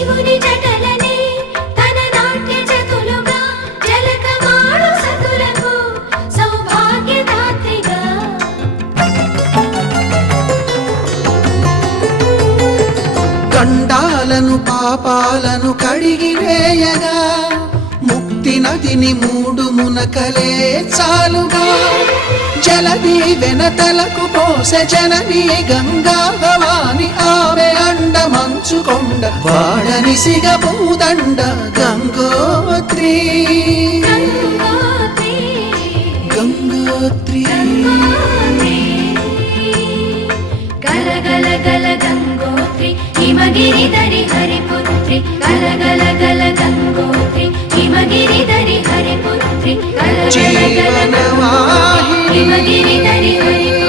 శివుని జటలనే తన నాట్య చతులుగా జలకమాడు సతులకు సౌభాగ్యదాత్రిగా గండాలను పాపాలను కడిగివేయగా ముక్తి నదిని మూడు మునకలే చాలుగా జలది వెనతలకు పోసె జనని గంగా భవాని ఆమె అండ మంచుకొండ వాడని సిగపూదండ గంగోత్రి గంగోత్రి గల గల గల గంగోత్రి హిమగిరిధరి హరిపుత్రి గల గల గల గంగోత్రి హిమగిరిధరి హరిపుత్రి గల గల గల గంగోత్రి హిమగిరిధరి హరిపుత్రి